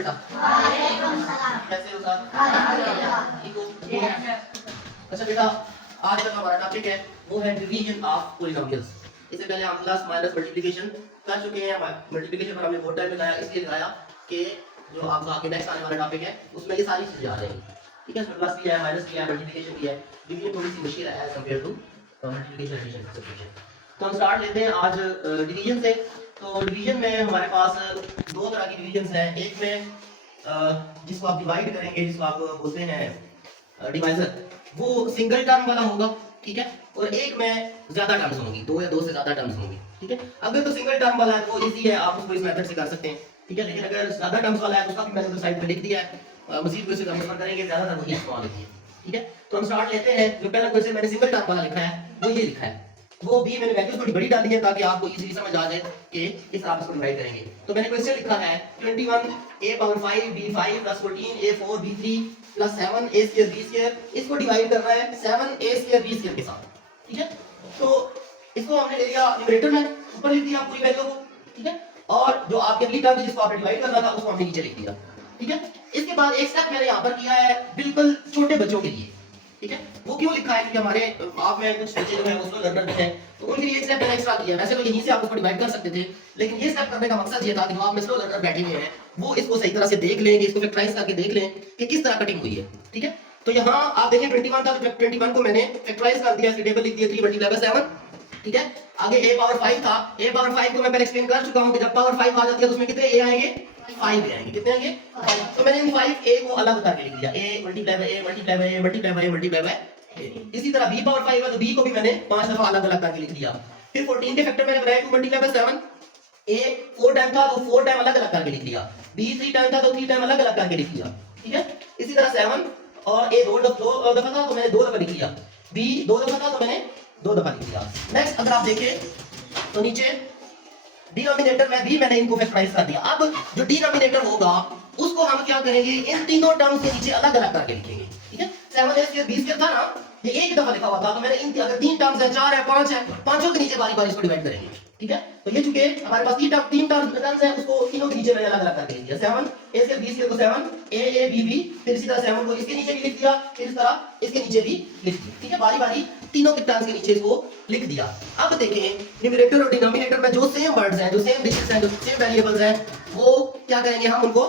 बेटा। कैसे हो सर? ठीक हो? अच्छा बेटा, आज का हमारा टॉपिक है वो है डिवीजन ऑफ पॉलिनोमियल्स। इससे पहले हम प्लस माइनस मल्टीप्लिकेशन कर चुके हैं। मल्टीप्लिकेशन पर हमने बहुत टाइम लगाया, इसलिए लगाया कि जो आपका आगे नेक्स्ट आने वाला टॉपिक है उसमें ये सारी चीजें आ जाएंगी। ठीक है, इसमें प्लस भी है, माइनस भी है, मल्टीप्लिकेशन भी है। डिवीजन थोड़ी सी मुश्किल है as compare to multiplication addition subtraction. तो हम स्टार्ट लेते हैं आज डिवीजन से। तो डिवीजन में हमारे पास दो तरह की डिवीजन हैं। एक में जिसको आप डिवाइड करेंगे, जिसको आप बोलते हैं डिवाइजर, वो सिंगल टर्म वाला होगा। ठीक है, और एक में ज्यादा टर्म्स होंगी, दो या दो से ज्यादा टर्म्स होंगी। ठीक है, अगर तो सिंगल टर्म वाला है तो इजी है, आप उसको इस मेथड से कर सकते हैं। ठीक है, लेकिन अगर ज्यादा टर्म्स वाला है तो उसका भी मैंने साइड पे लिख दिया है। मजीद कोई से ट्रांसफर करेंगे ज्यादातर वही इस्तेमाल होती है। ठीक है, तो हम स्टार्ट लेते हैं। जो पहला क्वेश्चन मैंने सिंगल टर्म वाला लिखा है वो ये लिखा है, वो भी मैंने वैल्यूज थोड़ी बड़ी डाली है ताकि आपको इजीली समझ आ जाए कि किस तरह इसको डिवाइड करेंगे। तो मैंने क्वेश्चन लिखा है 21a⁴ b5 + 14a⁴ b3 + 7a² b²। इसको डिवाइड करना है 7a² b² के साथ। ठीक है, तो इसको हमने ले लिया न्यूमरेटर में, ऊपर लिख दिया पूरी वैल्यू को। ठीक है, और जो आपकी अगली टर्म जिसको आपने डिवाइड करना था उसको हमने नीचे लिख दिया। ठीक है, इसके बाद एक स्टेप मैंने यहाँ पर किया है बिल्कुल छोटे बच्चों के लिए। ठीक है, वो क्यों लिखा है? क्योंकि हमारे आप में कुछ बच्चे जो हैं वो स्लो लर्नर हैं, तो उनके लिए एक स्टेप मैंने एक्स्ट्रा किया है। वैसे तो यहीं से आप उसको डिवाइड कर सकते थे, लेकिन ये स्टेप करने का मकसद ये था कि जो आप में स्लो लर्नर बैठे हुए हैं वो इसको सही तरह से देख लेंगे, इसको फैक्टराइज करके देख लें कि किस तरह कटिंग हुई है। ठीक है, तो यहाँ आप देखें 21 था, तो 21 को मैंने फैक्टराइज कर दिया, इसकी टेबल लिख दिया 3 × 7। ठीक है, आगे a⁴ था, a⁴ को मैं पहले एक्सप्लेन कर चुका हूं कि जब पावर 5 आ जाती है तो उसमें कितने a आएंगे? 5 a आएंगे। कितने आएंगे? 5। तो मैंने इन 5a को अलग करके लिख दिया, a × a × a × a। इसी तरह b⁴ है तो b को भी मैंने 5 दफा अलग अलग करके लिख दिया। फिर 14 के फैक्टर मैंने बनाया 2 × 7। a 4 टाइम था तो 4 टाइम अलग अलग करके लिख दिया, b 3 टाइम था तो 3 टाइम अलग अलग करके लिख दिया। ठीक है, इसी तरह 7 और a 2 दफा था तो मैंने 2 दफा लिख दिया, b 2 दफा था तो मैंने 2 दफा लिख दिया। नेक्स्ट अगर आप देखें तो नीचे डिनोमिनेटर में भी मैंने इनको फैक्टराइज कर दिया। अब जो डिनोमिनेटर होगा उसको हम क्या करेंगे, इन तीनों टर्म्स के नीचे अलग अलग करके लिखेंगे। ठीक है, 7a² b² था ना, ये एक दफा लिखा हुआ था, तो मैंने इन अगर 3 टर्म्स है, 4 है, 5 है, पांचों के नीचे बारी बारी इसको डिवाइड करेंगे। ठीक है, तो ये चूंकि हमारे पास 3 टर्म्स है, उसको तीनों के नीचे मैंने अलग अलग करके लिख दिया। 7a² b² को 7 a b b, फिर इसी तरह 7 को इसके नीचे भी लिख दिया, फिर इस तरह इसके नीचे भी लिख दिया। ठीक है, बारी बारी तीनों के टर्म्स के नीचे इसको लिख दिया। अब देखें न्यूमरेटर और डिनोमिनेटर में जो सेम वर्ड्स हैं, जो सेम डिजिट्स हैं, जो सेम वेरिएबल्स हैं, वो क्या करेंगे, हम उनको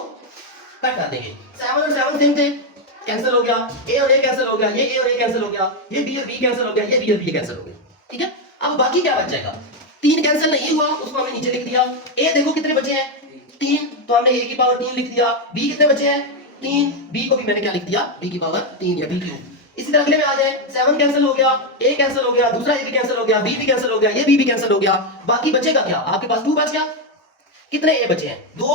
कट कर देंगे। 7 और 7 सेम थे, कैंसिल हो गया, a और a कैंसिल हो गया, ये a और a कैंसिल हो गया, ये b और b कैंसिल हो गया, ये b और b कैंसिल हो गया। ठीक है, अब बाकी क्या बच जाएगा? 3 कैंसिल नहीं हुआ, उसको हमने नीचे लिख दिया। a देखो कितने बचे हैं? 3, तो हमने a की पावर 3 लिख दिया। b कितने बचे हैं? 3, b को भी मैंने क्या लिख दिया? b की पावर 3 या b क्यूब। इसी तरह अगले में आ जाए, 7 कैंसिल हो गया, a कैंसिल हो गया, दूसरा a भी कैंसिल हो गया, b भी कैंसिल हो गया, ये b भी कैंसिल हो गया। बाकी बचेगा क्या? आपके पास 2 बच गया। कितने a बचे हैं? 2,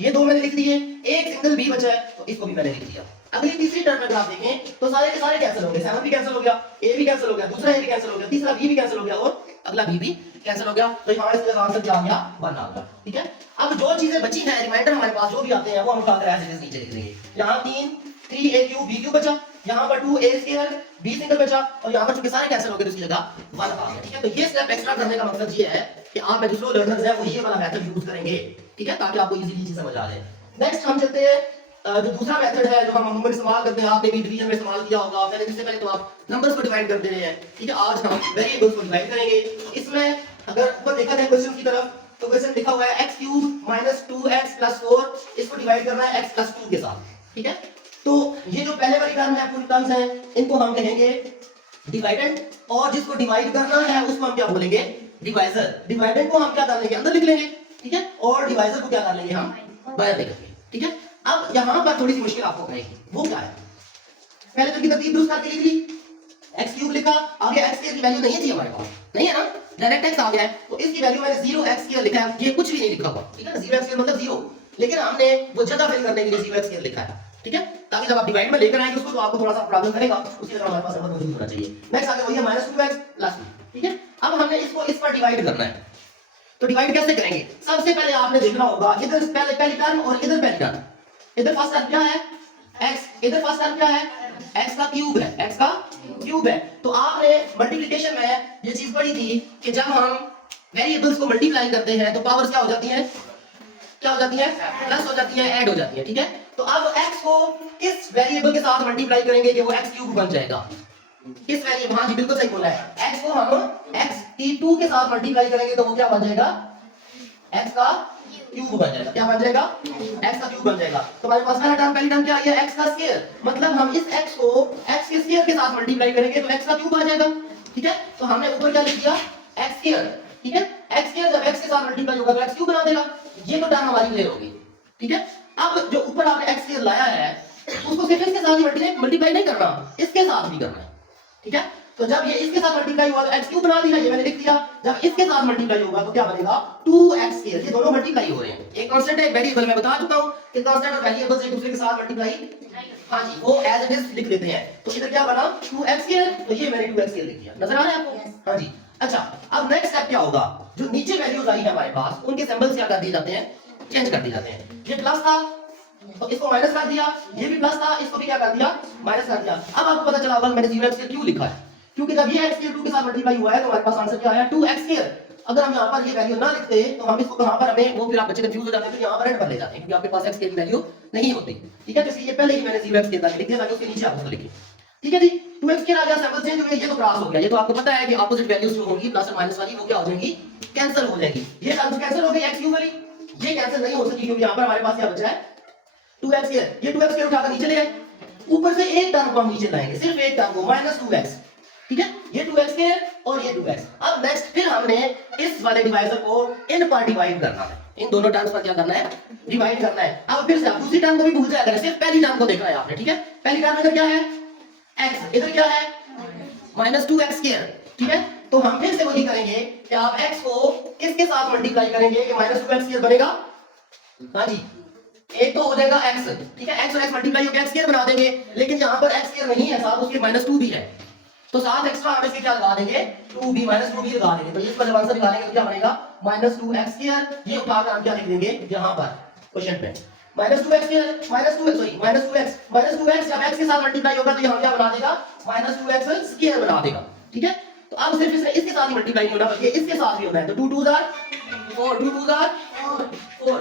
ये 2 मैंने लिख दिए, एक सिंगल b बचा है तो इसको भी मैंने लिख दिया। अगली तीसरी टर्म में अगर आप देखें तो सारे के सारे कैंसिल हो गए, 7 भी कैंसिल हो गया, a भी कैंसिल हो गया, दूसरा a भी कैंसिल हो गया, तीसरा b भी कैंसिल हो गया और अगला b भी कैंसिल हो गया। तो यहाँ इसका आंसर क्या आ गया? 1 आ गया। ठीक है, अब जो चीजें बची हैं, रिमाइंडर हमारे पास जो भी आते हैं वो हम उठाकर ऐसे नीचे लिख देंगे। यहाँ 3a³ b³ बचा, यहाँ पर 2a² b² बचा, और यहाँ पर चूंकि सारे कैंसिल हो गए तो इसकी जगह 1 आ गया। ठीक है, तो ये स्टेप एक्स्ट्रा करने का मकसद ये है कि आप में जो स्लो लर्नर्स हैं वो ये वाला मेथड यूज करेंगे। ठीक है, ताकि आपको इजीली चीज समझ आ जाए। नेक्स्ट हम चलते हैं जो दूसरा मेथड है जो हम अमूमन इस्तेमाल करते हैं, आपने भी डिवीजन में इस्तेमाल किया होगा। पहले इससे पहले तो आप नंबर्स को डिवाइड कर दे रहे हैं। ठीक है, आज हम वेरिएबल्स को डिवाइड करेंगे। इसमें अगर ऊपर देखा जाए क्वेश्चन की तरफ तो क्वेश्चन लिखा हुआ है x³ - 2x + 4, इसको डिवाइड करना है x + 2 के साथ। ठीक है, तो ये जो पहले वाली टर्म है, पूरी टर्म्स है, इनको हम कहेंगे डिवाइडेंड, और जिसको डिवाइड करना है उसको हम क्या बोलेंगे? डिवाइजर। डिवाइडेंड को हम क्या कर लेंगे? अंदर लिख लेंगे। ठीक है, और डिवाइजर को क्या कर लेंगे? हम बाहर लिख लेंगे। ठीक है, अब यहां पर थोड़ी सी मुश्किल आपको करेगी, वो क्या है? पहले तो की तरतीब दुरुस्त करके लिख ली, x³ लिखा, आगे x की वैल्यू नहीं थी हमारे पास, नहीं है ना, डायरेक्ट x आ गया है, तो इसकी वैल्यू मैंने 0x² लिखा है, ये कुछ भी नहीं लिखा हुआ। ठीक है ना, 0x² मतलब 0, लेकिन हमने वो जगह फिल करने के लिए 0x² लिखा है। ठीक है, ताकि जब आप डिवाइड में लेकर आएंगे उसको तो आपको थोड़ा सा प्रॉब्लम करेगा, उसी तरह हमारे पास नंबर मौजूद होना चाहिए। नेक्स्ट आगे वही है -2x + 2। ठीक है, अब हमने इसको इस पर डिवाइड करना है, तो डिवाइड कैसे करेंगे? सबसे पहले आपने देखना होगा इधर पहली टर्म और इधर पहली टर्म। इधर फर्स्ट टर्म क्या है? x, इधर फर्स्ट टर्म क्या है? x का क्यूब है, x का क्यूब है। तो आपने मल्टीप्लिकेशन में ये चीज पढ़ी थी कि जब हम वेरिएबल्स को मल्टीप्लाई करते हैं तो पावर्स क्या हो जाती हैं? क्या हो जाती है, प्लस हो जाती है, ऐड हो जाती है, ठीक है। तो अब x को किस वेरिएबल के साथ मल्टीप्लाई करेंगे कि वो x क्यूब बन जाएगा, किस वेरिएबल, हाँ जी बिल्कुल सही बोला है, x को हम x की 2 के साथ मल्टीप्लाई करेंगे तो वो क्या बन जाएगा, x का क्यूब बन जाएगा, क्या बन जाएगा, x का क्यूब बन जाएगा। तो हमारे पास पहली टर्म क्या आई है, x का स्क्वायर, मतलब हम इस x को x के स्क्वायर के साथ मल्टीप्लाई करेंगे तो x का क्यूब आ जाएगा, ठीक है। तो हमने ऊपर क्या लिख दिया, x स्क्वायर, ठीक है, x स्क्वायर जब x के साथ मल्टीप्लाई होगा तो x क्यूब बना देगा, ये तो टर्म हमारी क्लियर होगी, ठीक है। अब जो ऊपर आपने x स्क्वायर लाया है उसको सिर्फ इसके साथ ही मल्टीप्लाई नहीं करना, इसके साथ भी करना है, ठीक है। तो जब ये इसके साथ मल्टीप्लाई हुआ तो x क्यूब बना दिया, ये मैंने लिख दिया। जब इसके साथ मल्टीप्लाई होगा तो क्या बनेगा, 2x स्क्वायर, ये दोनों मल्टीप्लाई हो रहे हैं, एक कांस्टेंट है एक वेरिएबल, मैं बता चुका हूं कि कांस्टेंट और वेरिएबल्स एक दूसरे के साथ मल्टीप्लाई, हां जी, वो एज इट इज लिख देते हैं। तो इधर क्या बना 2x स्क्वायर, तो ये मैंने 2x स्क्वायर लिख दिया, नजर आ रहा है आपको, हां जी। अच्छा, अब नेक्स्ट स्टेप क्या होगा, जो नीचे वैल्यूज आई है हमारे पास उनके सिंबल्स क्या कर दिए जाते हैं, चेंज कर दिए जाते हैं। ये प्लस था तो इसको माइनस कर दिया, ये भी प्लस था इसको भी क्या कर दिया, माइनस कर दिया। अब आपको पता चला होगा मैंने 0x स्क्वायर क्यों लिखा है, क्योंकि जब ये x स्क्वायर 2 के साथ मल्टीप्लाई हुआ है तो हमारे पास आंसर क्या आया, 2x स्क्वायर। अगर हम यहां पर ये वैल्यू ना लिखते तो हम इसको कहां पर, हमें वो फिर आप बच्चे कंफ्यूज हो जाते हैं, फिर यहां पर एंड पर ले जाते हैं क्योंकि आपके पास x की वैल्यू नहीं होती, ठीक है। तो इसलिए पहले ही मैंने 0x स्क्वायर लिख दिया ताकि उसके नीचे आप उसको लिखें, ठीक है जी। 2x स्क्वायर आ गया, सिंबल चेंज हो गया, ये तो क्रॉस हो गया, ये तो आपको पता है कि ऑपोजिट वैल्यूज जो होंगी प्लस और माइनस वाली वो क्या हो जाएंगी, कैंसिल हो जाएगी। ये टर्म कैंसिल हो गई, x क्यूब वाली ये कैंसिल नहीं हो सकती क्योंकि यहां पर हमारे पास क्या बचा है 2x स्क्वायर, ये 2x स्क्वायर उठाकर नीचे ले आए, ऊपर से एक टर्म को हम नीचे लाएंगे, सिर्फ एक टर्म को -2x, ठीक है, ये 2x स्क्वायर और ये 2x। अब नेक्स्ट फिर हमने इस वाले डिवाइजर को इन पर डिवाइड करना है, इन दोनों टर्म्स पर क्या करना है, डिवाइड करना है। अब फिर से आप दूसरी टर्म को भी भूल जाया करें, सिर्फ पहली टर्म को देखना है आपने, ठीक है। पहली टर्म इधर क्या है x, इधर क्या है -2x स्क्वायर, ठीक है। तो हम फिर से वही करेंगे कि आप x को इसके साथ मल्टीप्लाई करेंगे कि -2x स्क्वायर बनेगा, हां जी, एक तो हो जाएगा x, ठीक है, x और x मल्टीप्लाई होकर x स्क्वायर बना देंगे, लेकिन यहां पर x स्क्वायर नहीं है, साथ उसके -2 भी है, तो साथ एक्स्ट्रा हम इसके क्या लगा देंगे, 2b -2b लगा देंगे। तो इसका जब आंसर निकालेंगे तो क्या बनेगा -2x स्क्वायर, ये उठाकर हम क्या लिख देंगे यहां पर क्वेश्चन में -2x स्क्वायर -2x जब x के साथ मल्टीप्लाई होगा तो यहां क्या बना देगा -2x स्क्वायर बना देगा, ठीक है। तो अब सिर्फ इसके साथ ही मल्टीप्लाई नहीं होना बल्कि इसके साथ भी होना है, तो 2 2 आर 4, 2 2 आर 4,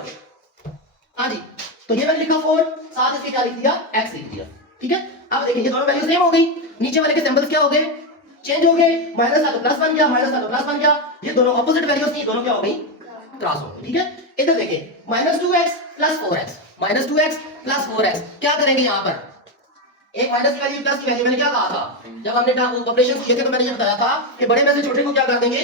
हाँ जी। तो ये मैंने लिखा 4, साथ इसके क्या लिख दिया, x लिख दिया, ठीक है। अब देखिए ये दोनों वैल्यू सेम हो गई, नीचे वाले के सिंबल्स क्या हो गए, चेंज हो गए, माइनस था तो प्लस बन गया, माइनस था तो प्लस बन गया, ये दोनों ऑपोजिट वैल्यूज थी, दोनों क्या हो गई, क्रॉस हो गई, ठीक है। इधर देखिए -2x + 4x, -2x + 4x, क्या करेंगे यहां पर, एक माइनस की वैल्यू प्लस की वैल्यू, मैंने क्या कहा था जब हमने ऑपरेशन किए थे तो मैंने ये बताया था कि बड़े में से छोटे को क्या कर देंगे,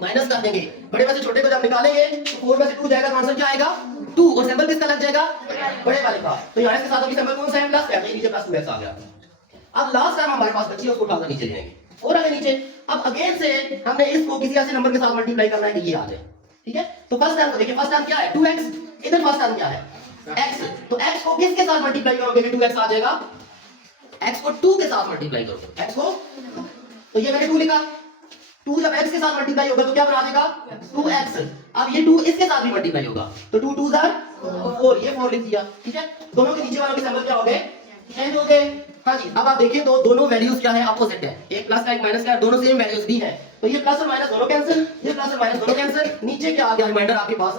माइनस कर देंगे, बड़े में से छोटे को जब निकालेंगे तो 4 में से 2 जाएगा तो आंसर क्या आएगा 2, और सिंबल किसका लग जाएगा, बड़े वाले का। तो यहां इसके साथ अभी सिंबल कौन सा है, प्लस है, तो नीचे +2x आ गया। अब लास्ट टाइम हमारे पास बची है, उसको उठाकर नीचे ले आएंगे और आगे नीचे। अब अगेन से हमने इसको किसी ऐसे नंबर के साथ मल्टीप्लाई करना है कि ये आ जाए, ठीक है। तो फर्स्ट टाइम को देखिए, फर्स्ट टाइम क्या है 2x, इधर फर्स्ट टाइम क्या है x, तो x को किसके साथ मल्टीप्लाई करोगे कि 2x आ जाएगा, x को 2 के साथ मल्टीप्लाई करोगे, x को, तो ये मैंने 2 लिखा, 2 जब x के साथ मल्टीप्लाई होगा तो क्या बना देगा 2x। अब ये 2 इसके साथ भी मल्टीप्लाई होगा तो 2 2 आर 4, ये 4 लिख दिया, ठीक है। दोनों के नीचे वालों के सिंबल क्या हो गए, चेंज हो गए, हाँ जी। अब आप देखिए तो दोनों वैल्यूज क्या है, अपोजिट है, एक प्लस का एक माइनस का, दोनों सेम वैल्यूज भी है, तो ये प्लस और माइनस दोनों कैंसिल, ये प्लस और माइनस दोनों कैंसिल, नीचे क्या आ गया, रिमाइंडर आपके पास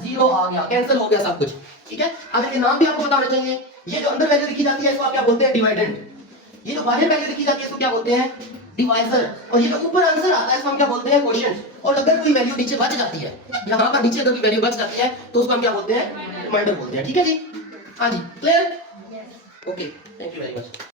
0 आ गया, कैंसिल हो गया सब कुछ, ठीक है। अब इनके नाम भी आपको पता होना चाहिए, ये जो अंदर वैल्यू लिखी जाती है इसको आप क्या बोलते हैं, डिवाइडेंड, ये जो बाहर वैल्यू लिखी जाती है इसको क्या बोलते हैं, डिवाइजर, और ये जो ऊपर आंसर आता है इसको हम क्या बोलते हैं, क्वोशिएंट। और अगर कोई वैल्यू नीचे बच जाती है, यहां पर नीचे अगर कोई वैल्यू बच जाती है तो उसको हम क्या बोलते हैं, रिमाइंडर बोलते हैं, ठीक है जी, हाँ जी, clear, okay, thank you very much.